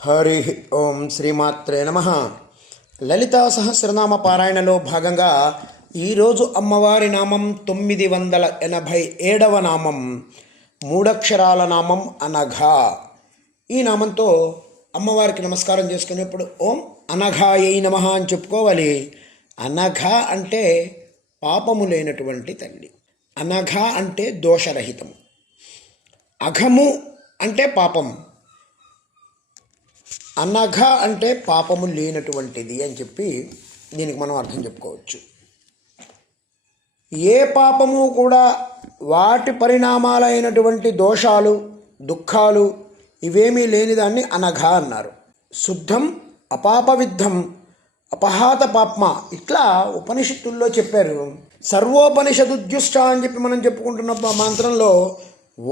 హరి ఓం శ్రీమాత్రే నమః. లలితా సహస్రనామ పారాయణలో భాగంగా ఈరోజు అమ్మవారి నామం 987వ నామం, మూడక్షరాల నామం అనఘ. ఈ నామంతో అమ్మవారికి నమస్కారం చేసుకునేప్పుడు ఓం అనఘాయై నమః అని చెప్పుకోవాలి. అనఘ అంటే పాపము లేనటువంటి తల్లి. అనఘ అంటే దోషరహితము. అఘము అంటే పాపం. అనఘ అంటే పాపము లేనటువంటిది అని చెప్పి దీనికి మనం అర్థం చెప్పుకోవచ్చు. ఏ పాపము కూడా వాటి పరిణామాలైనటువంటి దోషాలు, దుఃఖాలు ఇవేమీ లేనిదాన్ని అనఘ అన్నారు. శుద్ధం, అపాపవిద్ధం, అపహాత పాప్మ, ఇట్లా ఉపనిషత్తుల్లో చెప్పారు. సర్వోపనిషదుద్యుష్ట అని చెప్పి మనం చెప్పుకుంటున్న మంత్రంలో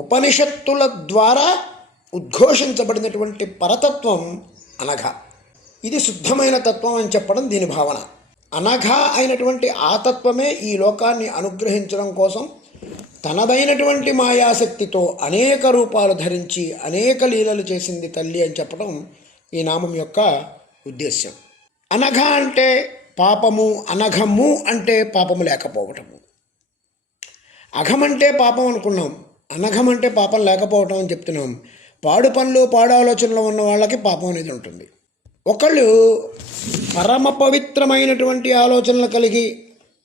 ఉపనిషత్తుల ద్వారా ఉద్ఘోషించబడినటువంటి పరతత్వం అనఘ. ఇది శుద్ధమైన తత్వం అని చెప్పడం దీని భావన. అనఘ అయినటువంటి ఆ తత్వమే ఈ లోకాన్ని అనుగ్రహించడం కోసం తనదైనటువంటి మాయాశక్తితో అనేక రూపాలు ధరించి అనేక లీలలు చేసింది తల్లి అని చెప్పడం ఈ నామం యొక్క ఉద్దేశ్యం. అనఘ అంటే పాపము, అనఘము అంటే పాపము లేకపోవటము. అఘమంటే పాపం అనుకున్నాం, అనఘం అంటే పాపం లేకపోవటం అని చెప్తున్నాం. పాడు పనులు, పాడు ఆలోచనలు ఉన్న వాళ్ళకి పాపం అనేది ఉంటుంది. ఒకళ్ళు పరమ పవిత్రమైనటువంటి ఆలోచనలు కలిగి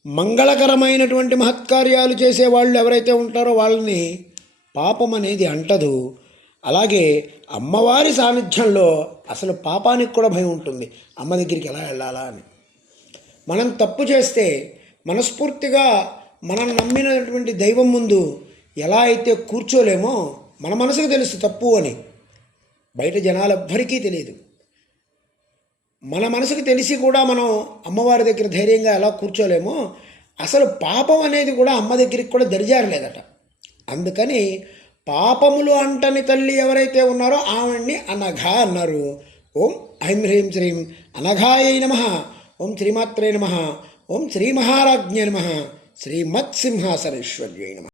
మంగళకరమైనటువంటి మహత్కార్యాలు చేసేవాళ్ళు ఎవరైతే ఉంటారో వాళ్ళని పాపం అనేది అంటదు. అలాగే అమ్మవారి సాన్నిధ్యంలో అసలు పాపానికి కూడా భయం ఉంటుంది. అమ్మ దగ్గరికి ఎలా వెళ్ళాలా అని. మనం తప్పు చేస్తే మనస్ఫూర్తిగా మనం నమ్మినటువంటి దైవం ముందు ఎలా అయితే కూర్చోలేమో మన మనసుకు తెలుసు తప్పు అని, బయట జనాలెవ్వరికీ తెలియదు. మన మనసుకు తెలిసి కూడా మనం అమ్మవారి దగ్గర ధైర్యంగా ఎలా కూర్చోలేమో అసలు పాపం అనేది కూడా అమ్మ దగ్గరికి కూడా దరిజారలేదట. అందుకని పాపములు అంటని తల్లి ఎవరైతే ఉన్నారో ఆవిడ్ని అనఘ అన్నారు. ఓం ఐం హ్రీం శ్రీం అనఘాయై నమః. ఓం శ్రీమాత్రే నమః. ఓం శ్రీ మహారాజ్ఞే నమః. శ్రీమత్సింహాసనేశ్వర్యై నమః.